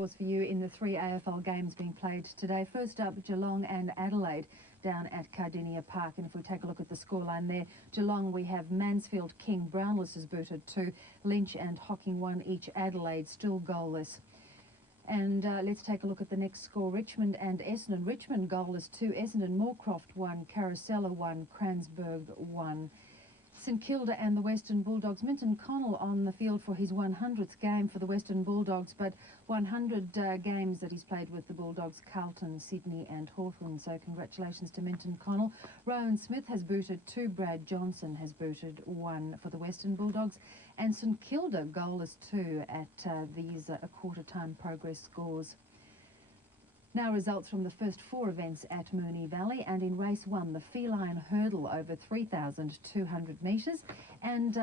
scores for you in the 3 AFL games being played today. First up, Geelong and Adelaide down at Cardinia Park. And if we take a look at the scoreline there, Geelong, we have Mansfield, King, Brownless is booted 2, Lynch and Hocking 1 each. Adelaide still goalless. And let's take a look at the next score. Richmond and Essendon. Richmond goalless 2, Essendon, Moorcroft 1, Carousella 1, Cransburg 1. St Kilda and the Western Bulldogs. Minton Connell on the field for his 100th game for the Western Bulldogs, but 100 games that he's played with the Bulldogs, Carlton, Sydney and Hawthorn. So congratulations to Minton Connell. Rowan Smith has booted 2, Brad Johnson has booted 1 for the Western Bulldogs, and St Kilda goalless 2 at these quarter-time progress scores. Now results from the first 4 events at Moonee Valley, and in race 1, the feline hurdle over 3,200 metres, and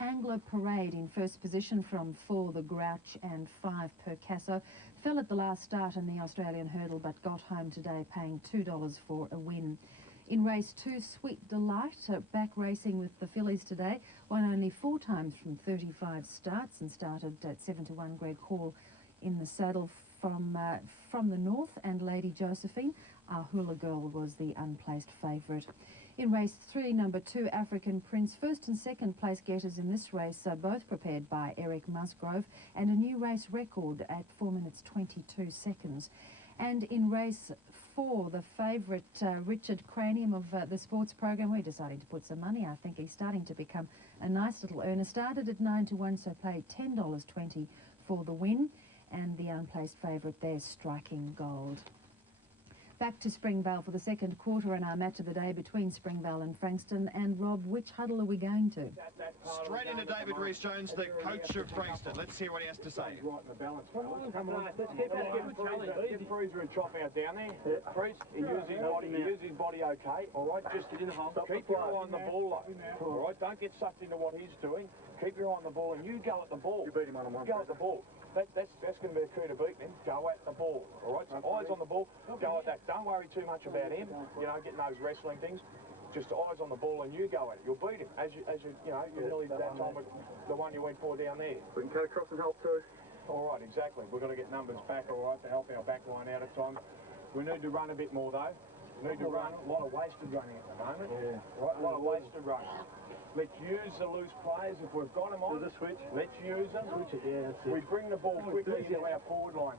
Angler Parade in first position from 4, the Grouch, and 5, Percasso. Fell at the last start in the Australian hurdle, but got home today paying $2 for a win. In race 2, Sweet Delight, back racing with the fillies today, won only 4 times from 35 starts and started at 7-1. Greg Hall in the saddle from the north, and Lady Josephine, our hula girl, was the unplaced favourite. In race 3, number 2, African Prince. First and second place getters in this race are both prepared by Eric Musgrove, and a new race record at 4 minutes 22 seconds. And in race 4, the favourite Richard Cranium of the sports program, we're deciding to put some money. I think he's starting to become a nice little earner. Started at 9-1, so paid $10.20 for the win. And the unplaced favourite there, Striking Gold. Back to Springvale for the second quarter and our match of the day between Springvale and Frankston. And Rob, which huddle are we going to? Straight into David Rees-Jones, the coach of Frankston. Let's hear what he has to say. Right in the balance. Come on. Let's get Freezer and Chop out down there. Freeze, he uses his body okay. All right, just get in the hole. Keep your eye on the ball. All right, don't get sucked into what he's doing. Keep your eye on the ball, and you go at the ball. You beat him on one. Go at the ball. That's going to be a coup to beat him. Go at the ball, all right? So eyes on the ball, go at that. Don't worry too much about him, you know, getting those wrestling things. Just eyes on the ball and you go at it. You'll beat him, as you know, you're nearly that time with the one you went for down there. We can cut across and help too. All right, exactly. We've got to get numbers back, all right, to help our back line out at times. We need to run a bit more, though. We need to run. A lot of wasted running at the moment. Yeah. Right, a lot of wasted running. Let's use the loose players. If we've got them on, let's use them. Switch it, yeah, that's it. We bring the ball quickly into our forward line.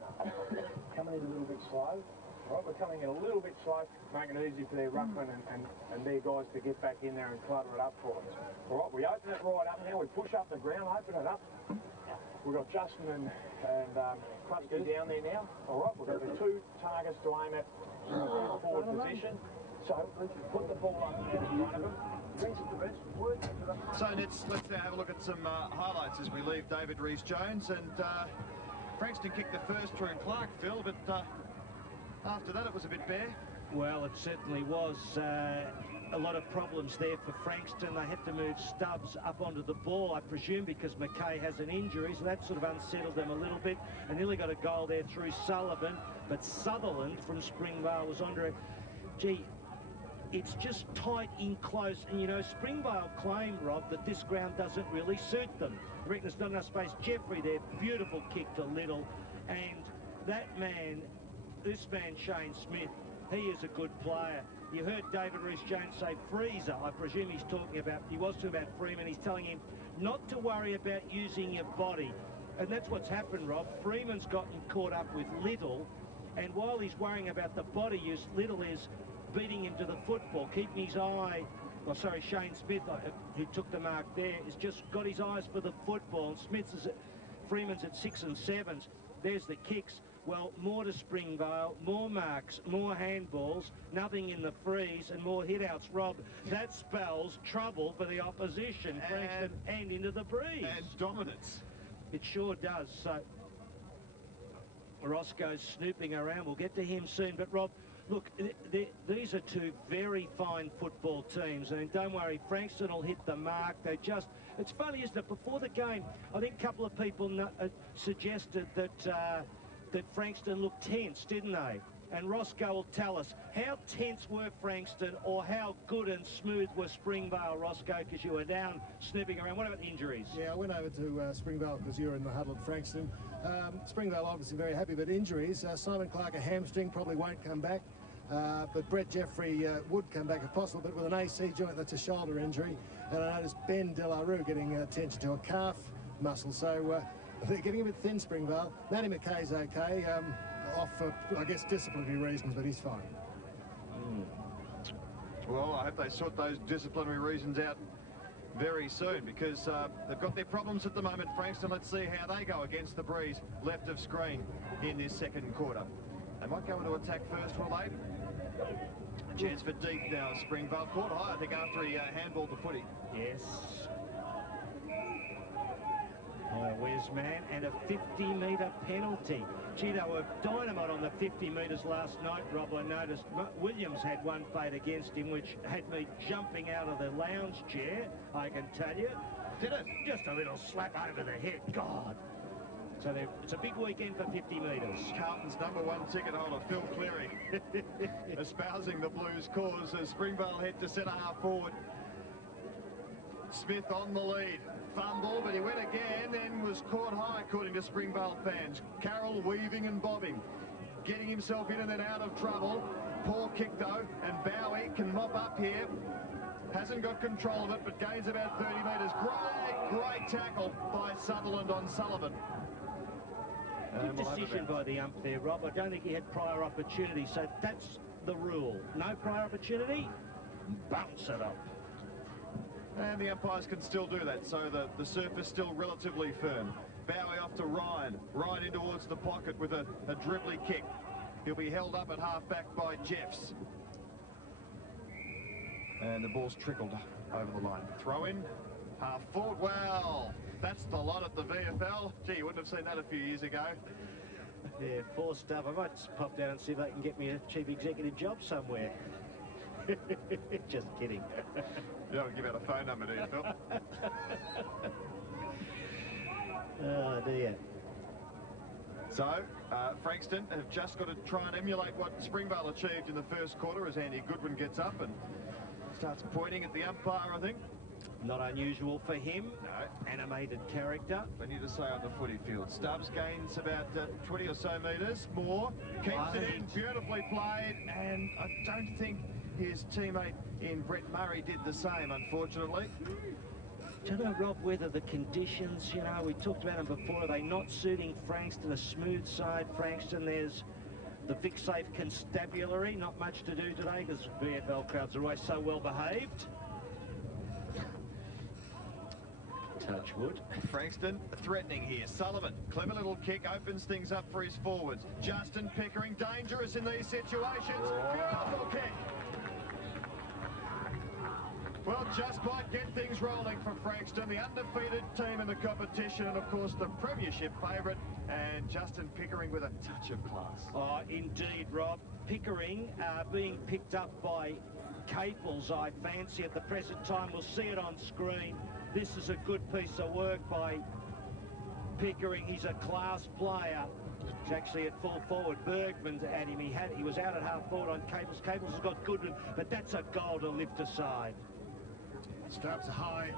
Coming in a little bit slow. Right, we're coming in a little bit slow, making it easy for their ruckman and their guys to get back in there and clutter it up for us. All right, we open it right up now. We push up the ground, open it up. We've got Justin and Krusty down there now. All right, we've got the 2 targets to aim at in the forward position. So put the ball up in front of them. So let's now have a look at some highlights as we leave David Rees-Jones. And Frankston kicked the first through Clark, Phil, but after that it was a bit bare. Well, it certainly was. A lot of problems there for Frankston. They had to move Stubbs up onto the ball, I presume, because McKay has an injury, so that sort of unsettled them a little bit. And nearly got a goal there through Sullivan, but Sutherland from Springvale was under it. Gee, it's just tight in close, and you know, Springvale claim, Rob, that this ground doesn't really suit them. I reckon there's not enough space. Jeffrey there, beautiful kick to Little, and that man, this man Shane Smith, he is a good player. You heard David Rees-Jones say Freezer. I presume he's talking about, he was talking about Freeman. He's telling him not to worry about using your body. And that's what's happened, Rob. Freeman's gotten caught up with Little, and while he's worrying about the body use, Little is beating him to the football, keeping his eye, Shane Smith, who took the mark there, has just got his eyes for the football. And Freeman's at 6 and 7s. There's the kicks. Well, more to Springvale, more marks, more handballs, nothing in the freeze, and more hit-outs. Rob, that spells trouble for the opposition, Frankston, and into the breeze. And dominance. It sure does. So Roscoe's snooping around. We'll get to him soon. But, Rob, look, these are 2 very fine football teams, and don't worry, Frankston will hit the mark. They just, it's funny, isn't it? Before the game, I think a couple of people suggested that that Frankston looked tense, didn't they? And Roscoe will tell us, how tense were Frankston, or how good and smooth was Springvale, Roscoe, because you were down snooping around. What about the injuries? Yeah, I went over to Springvale because you were in the huddle at Frankston. Springvale obviously very happy, but injuries. Simon Clark, a hamstring, probably won't come back. But Brett Jeffrey would come back if possible, but with an AC joint, that's a shoulder injury. And I noticed Ben De La Rue getting attention to a calf muscle. So they're getting a bit thin, Springvale. Matty McKay's okay, off for, I guess, disciplinary reasons, but he's fine. Well, I hope they sort those disciplinary reasons out very soon, because they've got their problems at the moment, Frankston. Let's see how they go against the Breeze left of screen in this second quarter. They might go into attack first, will they? A chance for deep now. Springvale caught high, I think, after he handballed the footy. Yes. Where's man? And a 50-metre penalty. Gee, they were dynamite on the 50 metres last night, Rob. I noticed Williams had one fade against him, which had me jumping out of the lounge chair, I can tell you. Did it? Just a little slap over the head. God. So it's a big weekend for 50 metres. Carlton's #1 ticket holder, Phil Cleary, espousing the Blues cause as Springvale head to centre half forward. Smith on the lead. Fumble, but he went again, then was caught high, according to Springvale fans. Carroll weaving and bobbing, getting himself in and then out of trouble. Poor kick, though, and Bowie can mop up here. Hasn't got control of it, but gains about 30 metres. Great tackle by Sutherland on Sullivan. Good decision by the ump there, Rob. I don't think he had prior opportunity, so that's the rule. No prior opportunity, bounce it up. And the umpires can still do that, so the surface still relatively firm. Bowie off to Ryan. Ryan in towards the pocket with a dribbly kick. He'll be held up at half-back by Jeffs. And the ball's trickled over the line. Throw in, half forward. Well, that's the lot at the VFL. Gee, you wouldn't have seen that a few years ago. Yeah, poor stuff. I might just pop down and see if they can get me a chief executive job somewhere. Just kidding. You don't give out a phone number, do you, Phil? Oh, dear. So, Frankston have just got to try and emulate what Springvale achieved in the first quarter as Andy Goodwin gets up and starts pointing at the umpire, I think. Not unusual for him. No. Animated character. Plenty to say on the footy field. Stubbs gains about 20 or so metres more. Keeps it in, beautifully played, and I don't think his teammate in Brett Murray did the same, unfortunately. Do you know, Rob, whether the conditions, you know, we talked about them before, are they not suiting Frankston, a smooth side Frankston? There's the Vic Safe Constabulary, not much to do today because VFL crowds are always so well behaved. Touch wood. Frankston threatening here. Sullivan, clever little kick, opens things up for his forwards. Justin Pickering, dangerous in these situations. Beautiful kick. Well, just might get things rolling for Frankston, the undefeated team in the competition, and of course the premiership favourite, and Justin Pickering with a touch of class. Oh, indeed, Rob. Pickering being picked up by Caples, I fancy, at the present time. We'll see it on screen. This is a good piece of work by Pickering. He's a class player. He's actually at full forward. Bergman's at him. He was out at half forward on Caples. Caples has got Goodwin, but that's a goal to lift aside. Stubbs high.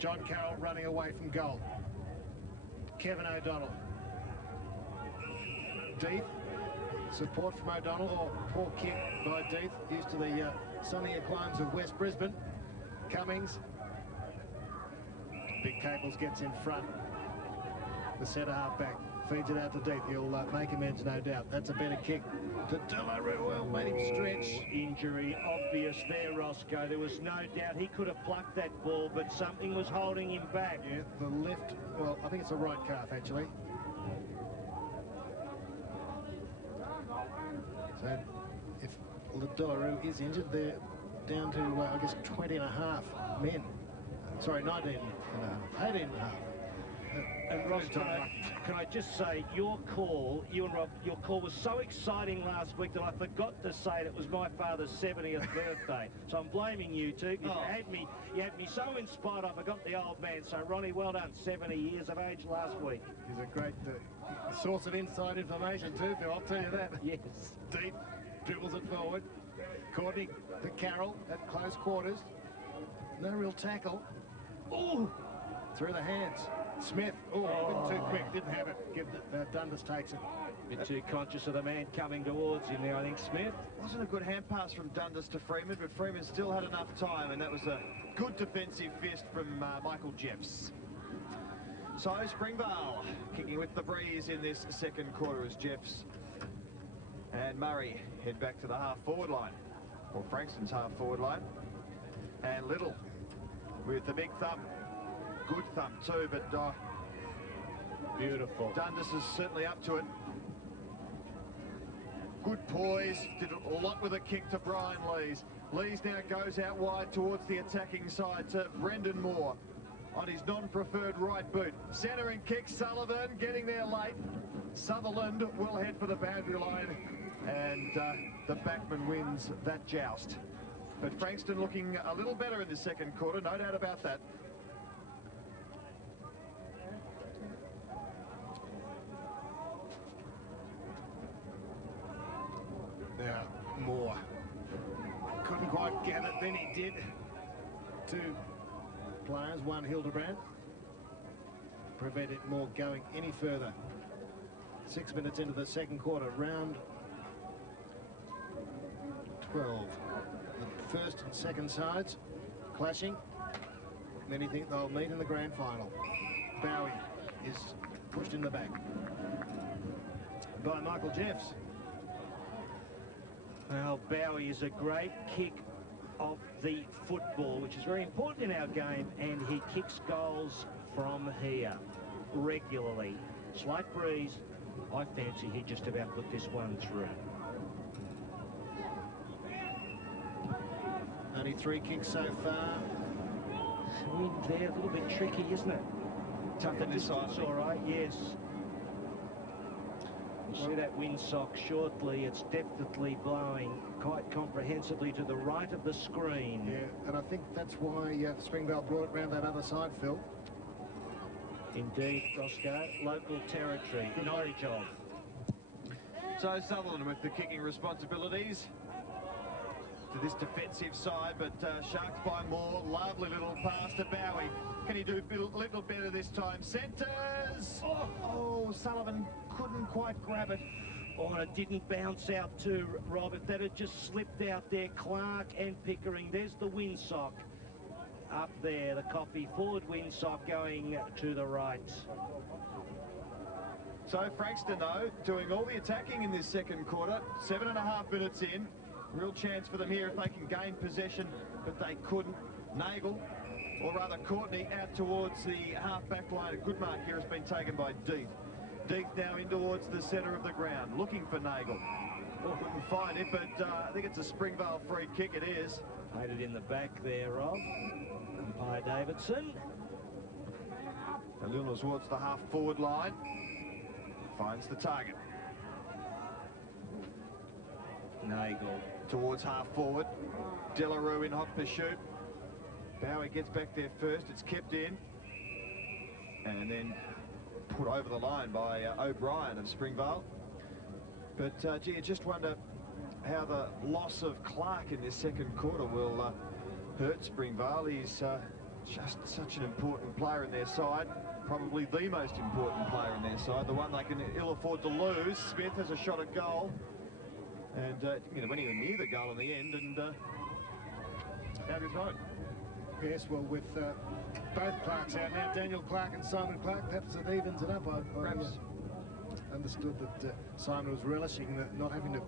John Carroll running away from goal. Kevin O'Donnell. Deeth. Support from O'Donnell. Oh, poor kick by Deeth. Used to the sunnier climes of West Brisbane. Cummings. Big Caples gets in front. The centre half back. Feeds it out to Deeth. He'll make amends, no doubt. That's a better kick to De La Rue. Well, made him stretch. Injury obvious there, Roscoe. There was no doubt he could have plucked that ball, but something was holding him back. Yeah, the left, well, I think it's the right calf, actually. So, if De La Rue is injured, they're down to, I guess, 20 and a half men. Sorry, 19 and a half, 18 and a half. And Ross, can I just say, your call, you and Rob, your call was so exciting last week that I forgot to say it was my father's 70th birthday. So I'm blaming you two, because you had me so inspired I forgot the old man. So Ronnie, well done, 70 years of age last week. He's a great source of inside information too, Phil, I'll tell you that. Yes. Deep, dribbles it forward. Courtney to Carroll at close quarters. No real tackle. Ooh! Through the hands. Smith, oh, been too quick, didn't have it. Dundas takes it. A bit too conscious of the man coming towards him there, I think, Smith. Wasn't a good hand pass from Dundas to Freeman, but Freeman still had enough time, and that was a good defensive fist from Michael Jeffs. So Springvale kicking with the breeze in this second quarter as Jeffs and Murray head back to the half-forward line, or Frankston's half-forward line. And Little with the big thump. Good thump too, but beautiful. Dundas is certainly up to it. Good poise, did a lot with a kick to Brian Lees. Lees now goes out wide towards the attacking side to Brendan Moore on his non-preferred right boot. Centering kick, Sullivan getting there late. Sutherland will head for the boundary line, and the backman wins that joust. But Frankston looking a little better in the second quarter, no doubt about that. Now, Moore couldn't quite get it, then he did. Two players, one Hildebrand, prevented Moore going any further. 6 minutes into the second quarter, round 12. The first and second sides clashing. Many think they'll meet in the grand final. Bowie is pushed in the back by Michael Jeffs. Well, Bowie is a great kick of the football, which is very important in our game, and he kicks goals from here regularly. Slight breeze. I fancy he just about put this one through. Only 3 kicks so far. Wind there, a little bit tricky, isn't it? Tough on this side. All right, yes. We'll see that windsock shortly. It's definitely blowing quite comprehensively to the right of the screen. Yeah, and I think that's why Springvale brought it round that other side, Phil. Indeed, Roscoe. Local territory. Knowledge of. So Sutherland with the kicking responsibilities to this defensive side, but Sharks by Moore. Lovely little pass to Bowie. Can he do a little better this time? Centres! Oh, Sullivan couldn't quite grab it. Oh, and it didn't bounce out too, Rob. If that had just slipped out there, Clark and Pickering. There's the windsock up there, the coffee forward windsock going to the right. So Frankston, though, doing all the attacking in this second quarter. 7.5 minutes in. Real chance for them here if they can gain possession, but they couldn't. Nagel, or rather Courtney, out towards the half-back line. A good mark here has been taken by Deeth. Deeth now in towards the centre of the ground, looking for Nagel. Couldn't find it, but I think it's a Springvale free kick. It is. Played it in the back there, Rob. Umpire Davidson. Aluna towards the half-forward line. Finds the target. Nagel. Towards half-forward. Delarue in hot pursuit. Bowie gets back there first. It's kept in. And then put over the line by O'Brien of Springvale. But, gee, I just wonder how the loss of Clark in this second quarter will hurt Springvale. He's just such an important player in their side. Probably the most important player in their side. The one they can ill afford to lose. Smith has a shot at goal. And went even near the goal in the end, and out his vote. Yes, well, with both Clarks out now, Daniel Clark and Simon Clark, perhaps it evens it up. I understood that Simon was relishing not having to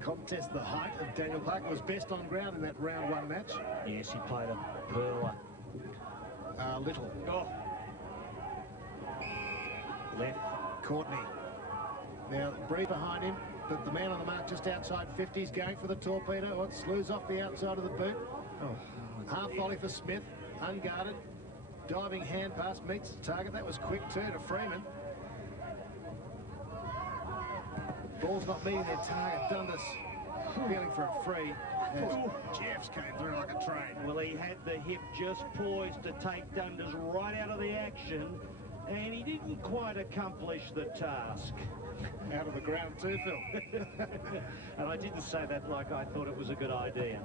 contest the height of Daniel Clark. He was best on ground in that round 1 match. Yes, he played a pearler. Little. Oh. Left. Courtney. Now, Bree behind him, but the man on the mark just outside 50 is going for the torpedo. Oh, it slews off the outside of the boot. Oh, half volley for Smith, unguarded. Diving hand pass meets the target. That was quick too to Freeman. Ball's not meeting their target. Dundas feeling for a free as Jeffs came through like a train. Well, he had the hip just poised to take Dundas right out of the action, and he didn't quite accomplish the task. Out of the ground too, Phil. And I didn't say that like I thought it was a good idea.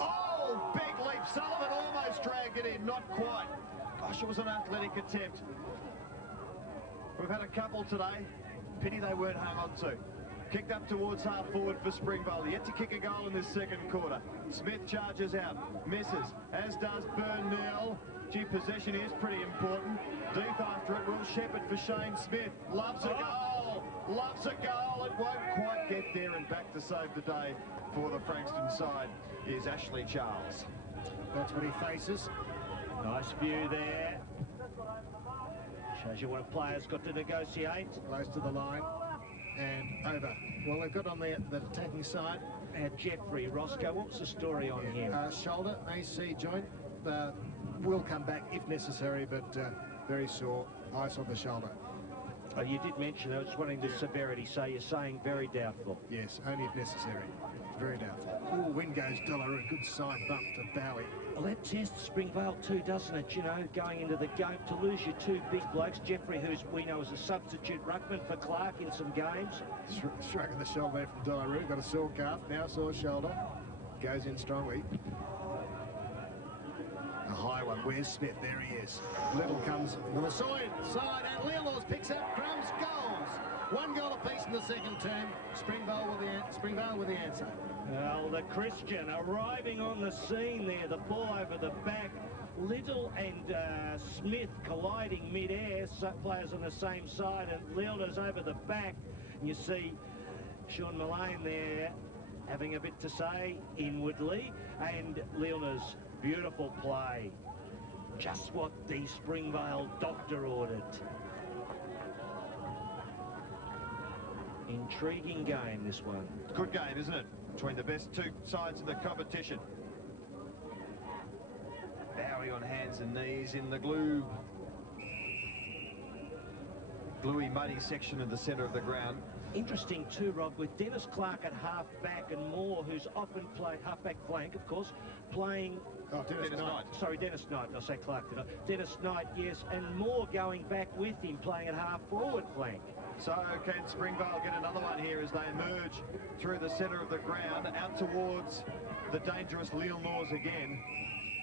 Oh, big leap. Sullivan almost almost dragged it in, not quite. Gosh, it was an athletic attempt. We've had a couple today. Pity they weren't hung on to. Kicked up towards half forward for Springvale. Yet to kick a goal in this second quarter. Smith charges out, misses, as does Burnell. Gee, possession is pretty important. Deep after it, Will Shepherd for Shane Smith. Loves a goal, loves a goal. It won't quite get there, and back to save the day for the Frankston side is Ashley Charles. That's what he faces. Nice view there. Shows you what a player's got to negotiate. Close to the line and over. Well, they've got on the attacking side. Jeffrey Roscoe, what was the story on him? Shoulder, AC joint. Will come back if necessary, but very sore. Ice on the shoulder. Oh, you did mention, I was wanting the severity, so you're saying very doubtful. Yes, only if necessary. Very doubtful. Ooh, win goes Delarue. Good side bump to Bowie. Well, that tests Springvale too, doesn't it? You know, going into the game to lose your two big blokes. Jeffrey, who's we know is a substitute ruckman for Clark in some games. Shrug of the shoulder there from Delarue. Got a sore calf, now sore shoulder. Goes in strongly. A high one. Where's Smith? There he is. Little comes with a side, and Leelaws picks up crumbs, goals. One goal apiece in the second term. Springvale with the answer. Well, the Christian arriving on the scene there. The ball over the back. Little and Smith colliding mid-air. Players on the same side, and Leelaws over the back. And you see Sean Mullane there having a bit to say inwardly, and Leelaws. Beautiful play. Just what the Springvale doctor ordered. Intriguing game, this one. Good game, isn't it? Between the best two sides in the competition. Bowie on hands and knees in the gluey, muddy section of the centre of the ground. Interesting too, Rob, with Dennis Clark at half-back and Moore, who's often played half-back flank, of course, playing... Oh, Dennis Knight. Sorry, Dennis Knight. I'll say Clark, did I? Dennis Knight, yes, and Moore going back with him, playing at half-forward flank. So can Springvale get another one here as they emerge through the centre of the ground, out towards the dangerous Leelaws again.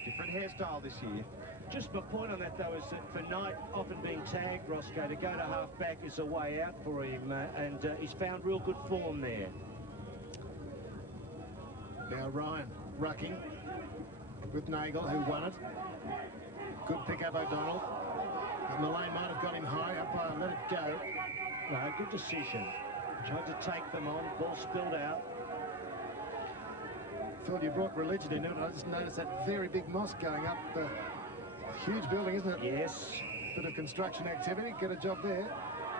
Different hairstyle this year. Just my point on that, though, is that for Knight often being tagged, Roscoe, to go to half-back is a way out for him, and he's found real good form there. Now Ryan rucking with Nagel, who won it. Good pick up, O'Donnell. Mullane might have got him high, umpire let it go. No, good decision. Tried to take them on, ball spilled out. Thought you brought religion into it. I just noticed that very big mosque going up. Huge building, isn't it? Yes. Bit of construction activity. Get a job there.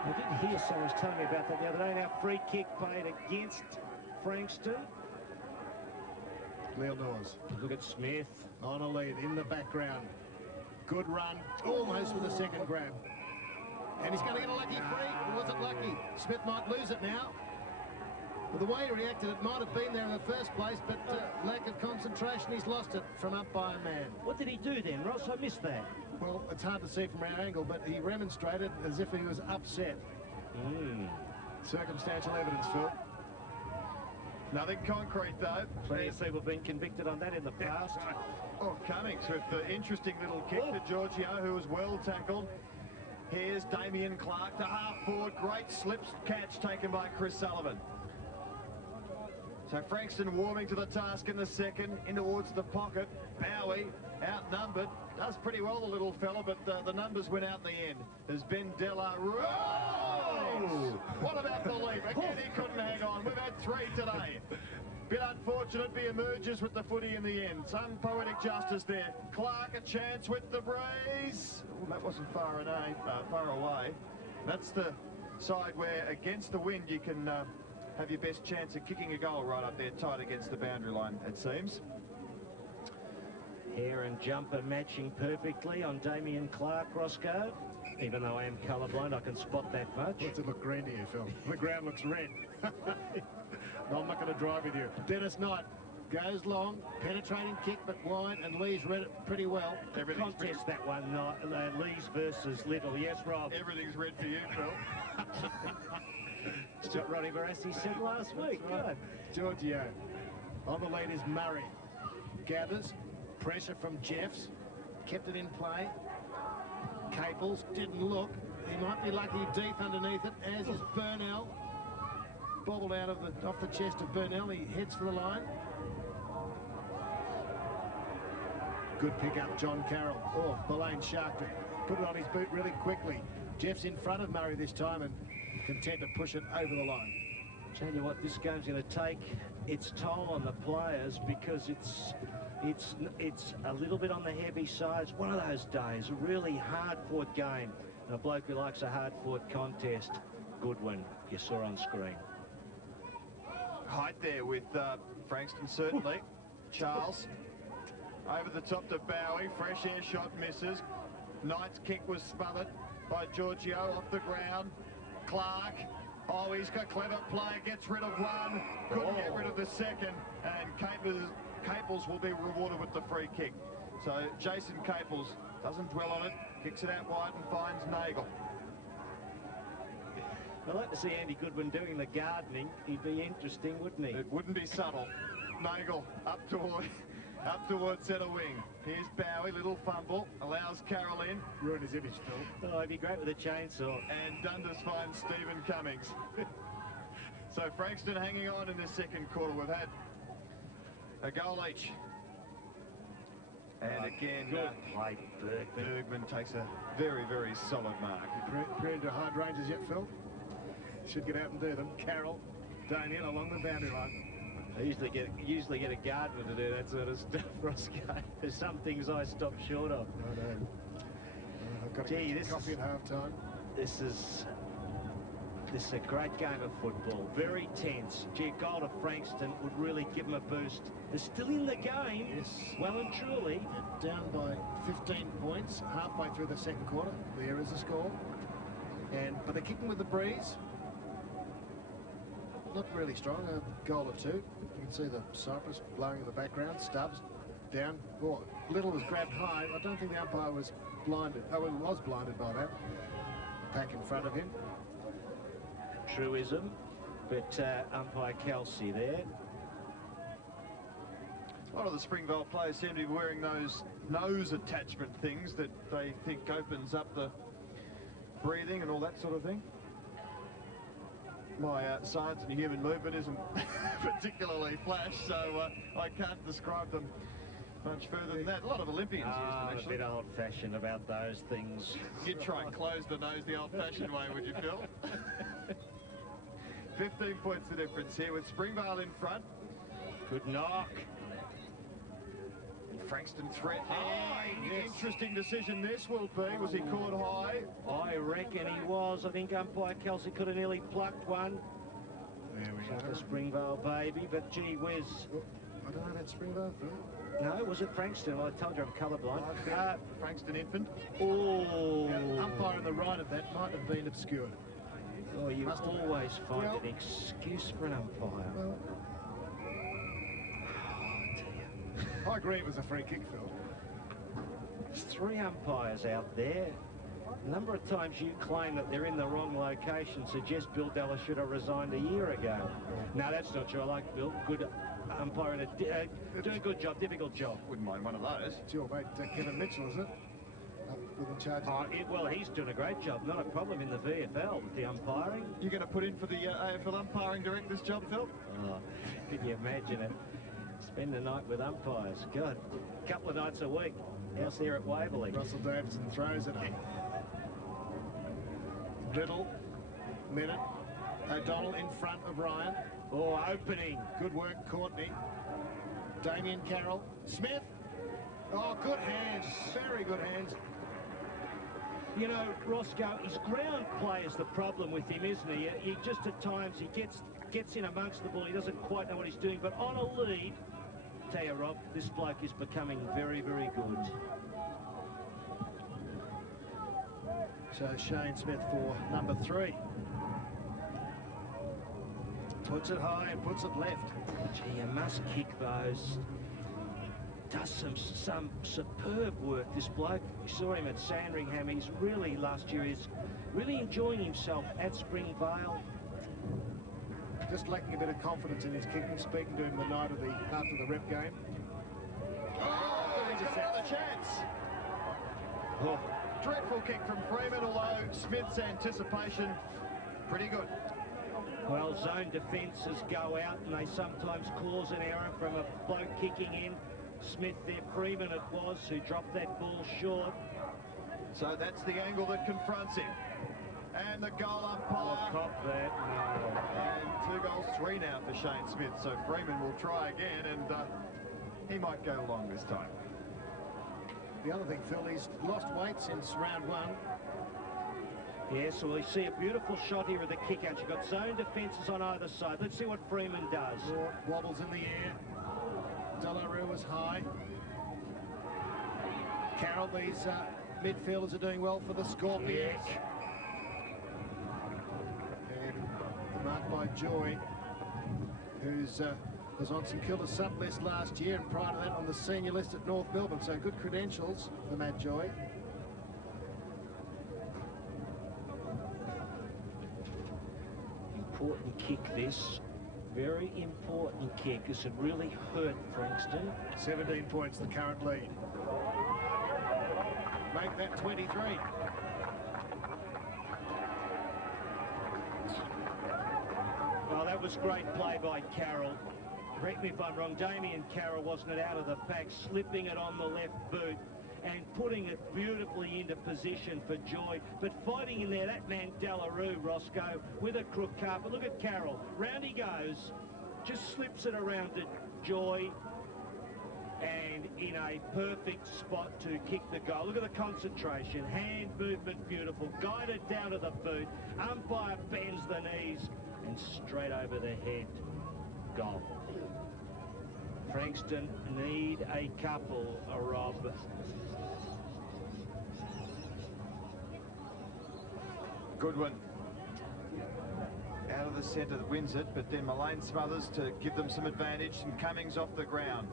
I did hear someone was telling me about that the other day. Now, free kick played against Frankston. Leelaws. Look at Smith. On a lead in the background. Good run. Almost with a second grab. And he's going to get a lucky free. Or was it lucky? Smith might lose it now. Well, the way he reacted, it might have been there in the first place, but lack of concentration, he's lost it from up by a man. What did he do then, Ross? I missed that. Well, it's hard to see from our angle, but he remonstrated as if he was upset. Circumstantial evidence, Phil. Nothing concrete, though. Plenty of people have been convicted on that in the past. Oh, Cummings with the interesting little kick to Giorgio, who was well tackled. Here's Damien Clark to half forward. Great slip catch taken by Chris Sullivan. So Frankston warming to the task in the second, in towards the pocket. Bowie, outnumbered, does pretty well, the little fella, but the numbers went out in the end. There's Ben Delarue. What about the leap? Again, he couldn't hang on. We've had three today. Bit unfortunate, but he emerges with the footy in the end. Some poetic justice there. Clark a chance with the breeze. Ooh, that wasn't far away. That's the side where, against the wind, you can have your best chance of kicking a goal right up there, tight against the boundary line, it seems. Hair and jumper matching perfectly on Damien Clark, Roscoe. Even though I am colourblind, I can spot that much. What's it look green to you, Phil? The ground looks red. No, I'm not going to drive with you. Dennis Knight goes long, penetrating kick, but wide, and Lee's read it pretty well. Contest that one, Lees versus Little. Yes, Rob. Everything's red for you, Phil. It's what Ronnie Barassi said last week. Right. Giorgio. On the lead is Murray. Gathers. Pressure from Jeffs. kept it in play. Caples didn't look. He might be lucky deep underneath it, as is Burnell. Bobbled out of off the chest of Burnell. He heads for the line. Good pick up, John Carroll. Oh, Belaine sharked it. Put it on his boot really quickly. Jeff's in front of Murray this time and content to push it over the line. Tell you what, this game's going to take its toll on the players because it's a little bit on the heavy side. It's one of those days, a really hard-fought game. And a bloke who likes a hard-fought contest, Goodwin, you saw on screen. Height there with Frankston, certainly. Charles over the top to Bowie. Fresh air shot misses. Knight's kick was smothered by Giorgio off the ground. Clark. Oh, he's got clever play. Gets rid of one. Couldn't get rid of the second. And Caples will be rewarded with the free kick. So Jason Caples doesn't dwell on it. Kicks it out wide and finds Nagel. I'd like to see Andy Goodwin doing the gardening. He'd be interesting, wouldn't he? It wouldn't be subtle. Nagel up towards centre wing. Here's Bowie, little fumble, allows Carroll in. Ruin his image, Phil. Oh, he'd be great with a chainsaw. And Dundas finds Stephen Cummings. So Frankston hanging on in the second quarter. We've had a goal each. And again, good play, Bergman takes a very, very solid mark. Prune to hard ranges yet, Phil? Should get out and do them. Carroll, Damien along the boundary line. I usually get a gardener to do that sort of stuff, Roscoe. There's some things I stop short of. I know. I've got to get coffee at half-time. This is a great game of football. Very tense. Gee, a goal to Frankston would really give them a boost. They're still in the game, yes, well and truly. Down by 15 points halfway through the second quarter. There is the score. But they're kicking with the breeze. Not really strong, a goal or two. You can see the cypress blowing in the background. Stubbs down. Oh, Little was grabbed high. I don't think the umpire was blinded. Oh, he was blinded by that. Back in front of him. Truism, but umpire Kelsey there. A lot of the Springvale players seem to be wearing those nose attachment things that they think opens up the breathing and all that sort of thing. My science and human movement isn't particularly flash, so I can't describe them much further than that. A lot of Olympians use them, I'm actually. a bit old-fashioned about those things. You'd try and close the nose the old-fashioned way, would you, Phil? 15 points the difference here with Springvale in front. Good knock. Frankston threatening. Yes. Interesting decision this will be. Was he caught high? I reckon he was. I think umpire Kelsey could have nearly plucked one. There we Like go. a Springvale baby, but gee whiz. Oh, I don't know that Springvale, Phil. No, was it Frankston? Well, I told you I'm colourblind. Frankston infant. Oh. The umpire on the right of that might have been obscured. Oh, you Must have- always find Well- an excuse for an umpire. Well, I agree it was a free kick, Phil. There's 3 umpires out there. The number of times you claim that they're in the wrong location suggests Bill Della should have resigned a year ago. No, that's not true. I like Bill. Good umpire and doing a good job, difficult job. Wouldn't mind one of those. It's your mate, Kevin Mitchell, isn't it? With in charge of Well, he's doing a great job. Not a problem in the VFL with the umpiring. You're going to put in for the AFL umpiring director's job, Phil? Oh, can you imagine it? Spend the night with umpires. God, a couple of nights a week. House there at Waverley. Russell Davidson throws it up. Little, minute. O'Donnell in front of Ryan. Oh, opening. Good work, Courtney. Damien Carroll. Smith. Oh, good hands. Very good hands. You know, Roscoe, his ground play is the problem with him, isn't he? He just at times he gets in amongst the ball. He doesn't quite know what he's doing. But on a lead, tell you, Rob, this bloke is becoming very, very good. So Shane Smith for number 3. Puts it high and puts it left. Gee, you must kick those. Does some superb work, this bloke. We saw him at Sandringham. He's really, last year, he's really enjoying himself at Springvale. Just lacking a bit of confidence in his kicking. Speaking to him the night of after the rep game. Oh, he's got another chance. Oh. Dreadful kick from Freeman, although Smith's anticipation, pretty good. Well, zone defences go out and they sometimes cause an error from a bloke kicking in. Smith there, Freeman it was, who dropped that ball short. So that's the angle that confronts him. And the goal umpire. Oh, cop that. No. And 2 goals, 3 now for Shane Smith. So Freeman will try again, and he might go long this time. The other thing, Phil, he's lost weight since round 1. Yes, well, we see a beautiful shot here of the kick out. You've got zone defences on either side. Let's see what Freeman does. Wobbles in the air. Delarue was high. Carroll, these midfielders are doing well for the Scorpions. Yes. And marked by Joy, who's was on St Kilda's sub list last year, and prior to that on the senior list at North Melbourne. So good credentials for Matt Joy. Important kick this. Very important kick. This would really hurt Frankston. 17 points, the current lead. Make that 23. Well, that was great play by Carroll. Correct me if I'm wrong, Damien Carroll wasn't it out of the pack, slipping it on the left boot and putting it beautifully into position for Joy. But fighting in there, that man Delarue, Roscoe, with a crook carpet. Look at Carroll. Round he goes. Just slips it around to Joy. And in a perfect spot to kick the goal. Look at the concentration. Hand movement beautiful. Guided down to the boot. Umpire bends the knees. And straight over the head. Goal. Frankston need a couple, Rob. Goodwin out of the centre that wins it, but then Mullane smothers to give them some advantage, and Cummings off the ground.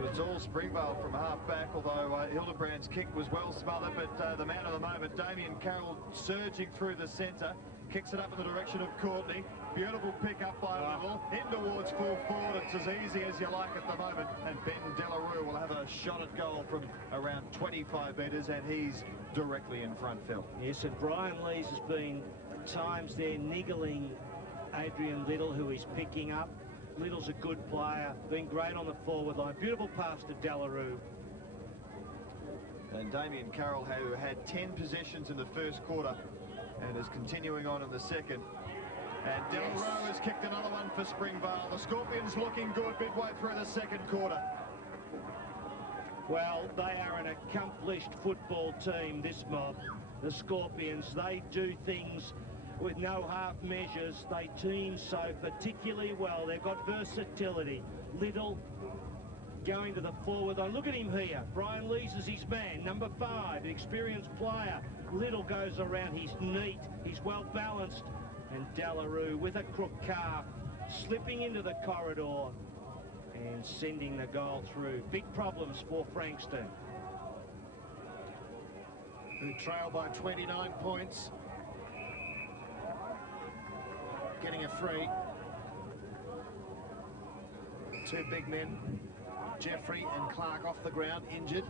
But it's all Springvale from half back, although Hildebrand's kick was well smothered, but the man of the moment, Damien Carroll, surging through the centre, kicks it up in the direction of Courtney. Beautiful pick up by Little, in towards full forward. It's as easy as you like at the moment, and Ben Delarue will have a shot at goal from around 25 metres, and he's directly in front, Phil. Yes, and Brian Lees has been at times there niggling Adrian Little, who he's picking up. Little's a good player, been great on the forward line. Beautiful pass to Delarue. And Damien Carroll, who had 10 possessions in the first quarter and is continuing on in the second. And Delarue has kicked another one for Springvale. The Scorpions looking good midway through the second quarter. Well, they are an accomplished football team, this mob. The Scorpions, they do things with no half measures. They team so particularly well. They've got versatility. Little going to the forward line. Look at him here. Brian Lees is his man. Number 5, an experienced player. Little goes around. He's neat. He's well balanced. And Delarue with a crook calf, slipping into the corridor and sending the goal through. Big problems for Frankston, who trail by 29 points. Getting a free. 2 big men, Jeffrey and Clark, off the ground, injured.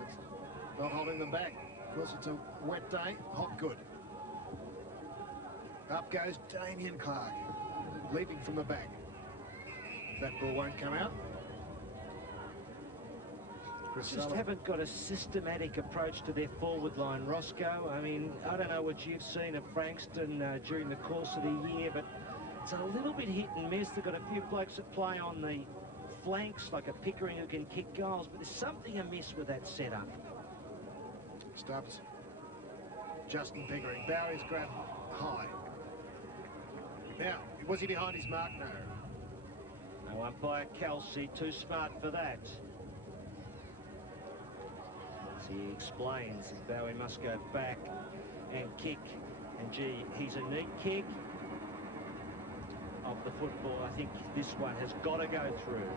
It's not holding them back. Of course, it's a wet day. Hopgood. Up goes Damien Clark, leaping from the back. That ball won't come out. just haven't got a systematic approach to their forward line, Roscoe. I mean, I don't know what you've seen of Frankston during the course of the year, but it's a little bit hit and miss. They've got a few blokes that play on the flanks, like a Pickering who can kick goals, but there's something amiss with that setup. Stubbs. Justin Pickering. Bowie's grabbed high. Now, was he behind his mark? No. No umpire Kelsey, too smart for that. As he explains that Bowie must go back and kick. And gee, he's a neat kick of the football. I think this one has got to go through.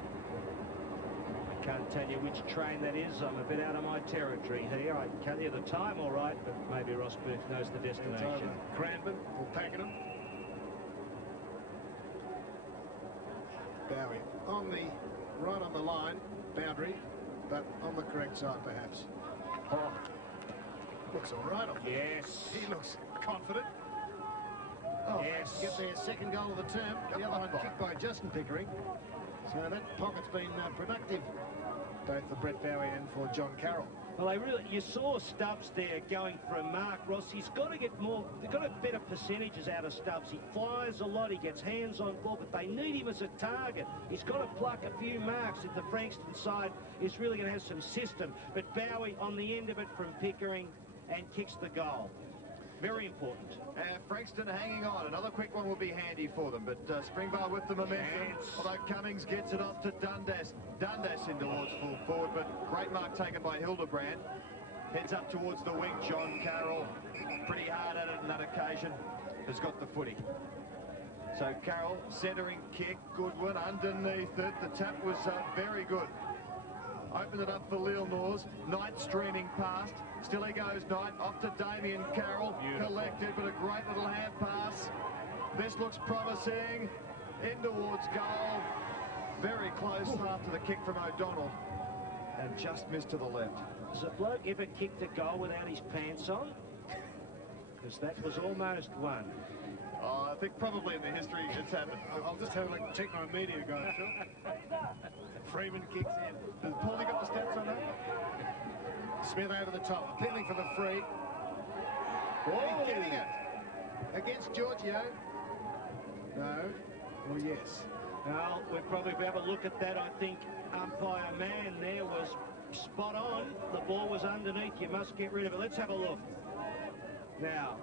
I can't tell you which train that is. I'm a bit out of my territory here. I can tell you the time all right, but maybe Ross Booth knows the destination. Cranbourne or Pakenham. Bowie on the right on the line, boundary. but on the correct side, perhaps. Oh, Looks all right. Yes. He looks confident. Oh, Yes. get their second goal of the term. The other one kicked by Justin Pickering. So that pocket's been productive, both for Brett Bowie and for John Carroll. Well, you saw Stubbs there going for a mark, Ross. He's got to get more, they've got to better percentages out of Stubbs. He flies a lot, he gets hands on ball, but they need him as a target. He's got to pluck a few marks if the Frankston side is really going to have some system. But Bowie on the end of it from Pickering and kicks the goal. Very important. Frankston hanging on. Another quick one will be handy for them, but Springvale with the momentum. Chance. Although Cummings gets it off to Dundas. Dundas in towards full forward, but great mark taken by Hildebrand. Heads up towards the wing. John Carroll, pretty hard at it on that occasion, has got the footy. So Carroll, centering kick, good one underneath it. The tap was very good. Opened it up for Leelnors. Knight streaming past. Still he goes, Knight off to Damien Carroll. Beautiful. Collected, but a great little hand pass. This looks promising. In towards goal. Very close after the kick from O'Donnell. And just missed to the left. Has a bloke ever kicked a goal without his pants on? Because that was almost one. I think probably in the history it's happened. I'll just have a look, check my media guide, Phil. Freeman kicks in. Has Paulie got the stats on that? Smith over the top, appealing for the free. Oh, He's getting it against Giorgio. No, or yes. well, we'll probably have a look at that. I think umpire man there was spot on. The ball was underneath. You must get rid of it. Let's have a look. Now,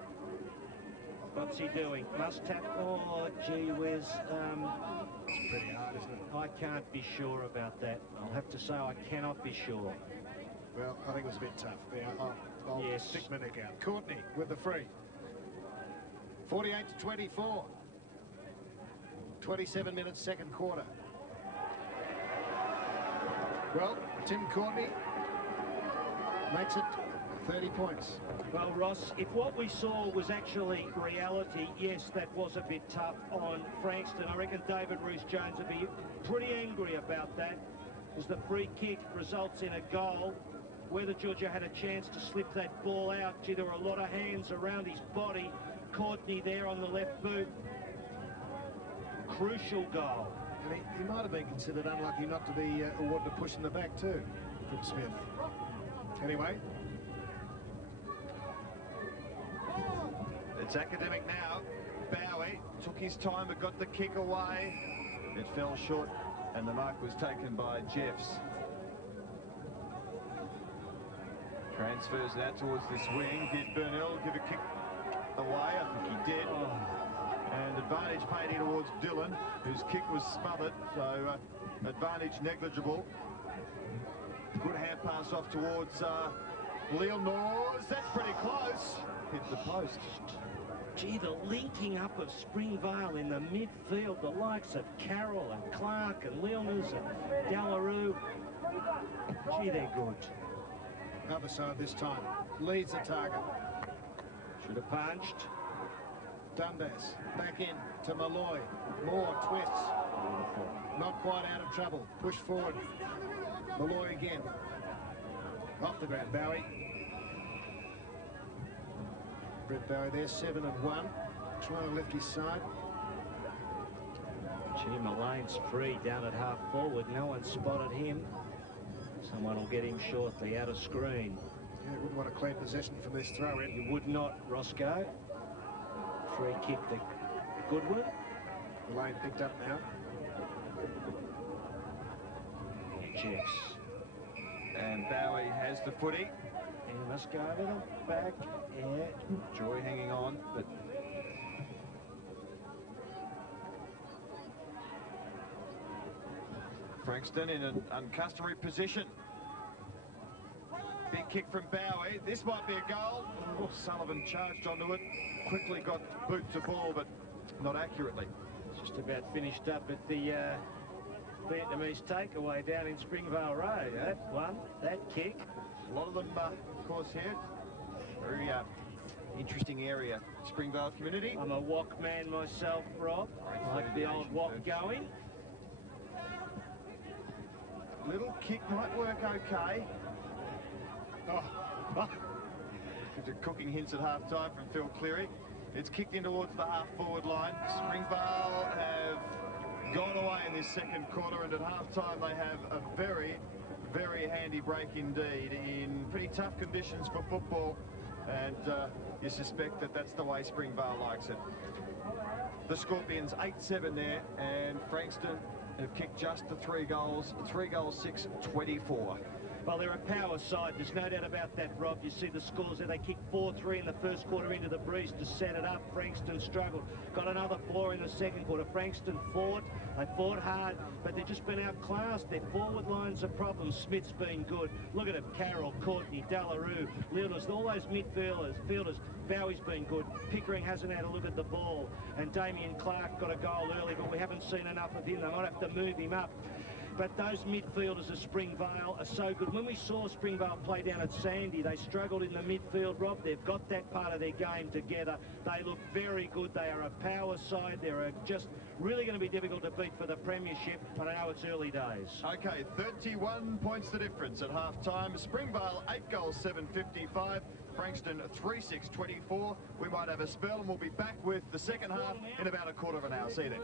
what's he doing? Must tap. Oh, gee whiz. It's pretty hard, isn't it? I can't be sure about that. I'll have to say I cannot be sure. Well, I think it was a bit tough. Yeah, I'll Yes. stick my neck out. Courtney with the free. 48-24. 27 minutes, second quarter. Well, Tim Courtney makes it 30 points. Well, Ross, if what we saw was actually reality, yes, that was a bit tough on Frankston. I reckon David Roos-Jones would be pretty angry about that, as the free kick results in a goal. Whether Georgia had a chance to slip that ball out, gee, there were a lot of hands around his body. Courtney there on the left boot. Crucial goal. And he might have been considered unlucky not to be awarded a push in the back too from Smith. Anyway. It's academic now. Bowie took his time but got the kick away. It fell short and the mark was taken by Jeffs. Transfers it out towards this wing. Did Burnell give a kick away? I think he did. And advantage paid in towards Dillon, whose kick was smothered, so advantage negligible. Good hand pass off towards Leelnors. That's pretty close. Hit the post. Gee, the linking up of Springvale in the midfield, the likes of Carroll and Clark and Leelnors and Delarue. Gee, they're good. Other side this time. Leads the target. Should have punched. Dundas back in to Malloy. More twists. Not quite out of trouble. Push forward. Malloy again. Off the ground, Bowie. Brett Bowie there, 7 and 1. Trying to lift his side. Gee, Mullane's free down at half forward. No one spotted him. Someone will get him shortly out of screen. Yeah, wouldn't want to claim possession from this throw in. You would not, Roscoe. Free kick, the good one. Lane picked up now. Jeffs. And Bowie has the footy. And he must go over the back. Yeah. Joy hanging on, but Frankston in an uncustomary position. Big kick from Bowie. This might be a goal. Oh, Sullivan charged onto it. Quickly got boot to ball, but not accurately. Just about finished up at the Vietnamese takeaway down in Springvale Road. That one, that kick. A lot of them, of course, here. Very interesting area, Springvale community. I'm a walk man myself, Rob. I like the old walk going. Little kick might work okay. Oh. Cooking hints at half-time from Phil Cleary. It's kicked in towards the half-forward line. Springvale have gone away in this second quarter, and at half-time they have a very, very handy break indeed in pretty tough conditions for football, and you suspect that that's the way Springvale likes it. The Scorpions 8-7 there, and Frankston have kicked just the 3 goals. 3 goals, 6-24. Well, they're a power side. There's no doubt about that, Rob. You see the scores there. They kicked 4-3 in the first quarter into the breeze to set it up. Frankston struggled. Got another 4 in the second quarter. Frankston fought. They fought hard, but they've just been outclassed. Their forward line's a problem. Smith's been good. Look at him. Carroll, Courtney, Delarue, Leonard, all those midfielders. Bowie's been good. Pickering hasn't had a look at the ball. And Damien Clark got a goal early, but we haven't seen enough of him. They might have to move him up. But those midfielders of Springvale are so good. When we saw Springvale play down at Sandy, they struggled in the midfield, Rob. They've got that part of their game together. They look very good. They are a power side. They're just really going to be difficult to beat for the premiership, but I know it's early days. Okay, 31 points the difference at half-time. Springvale, 8 goals, 7-55. Frankston, 3-6-24. We might have a spell, and we'll be back with the second half in about a quarter of an hour. See you then.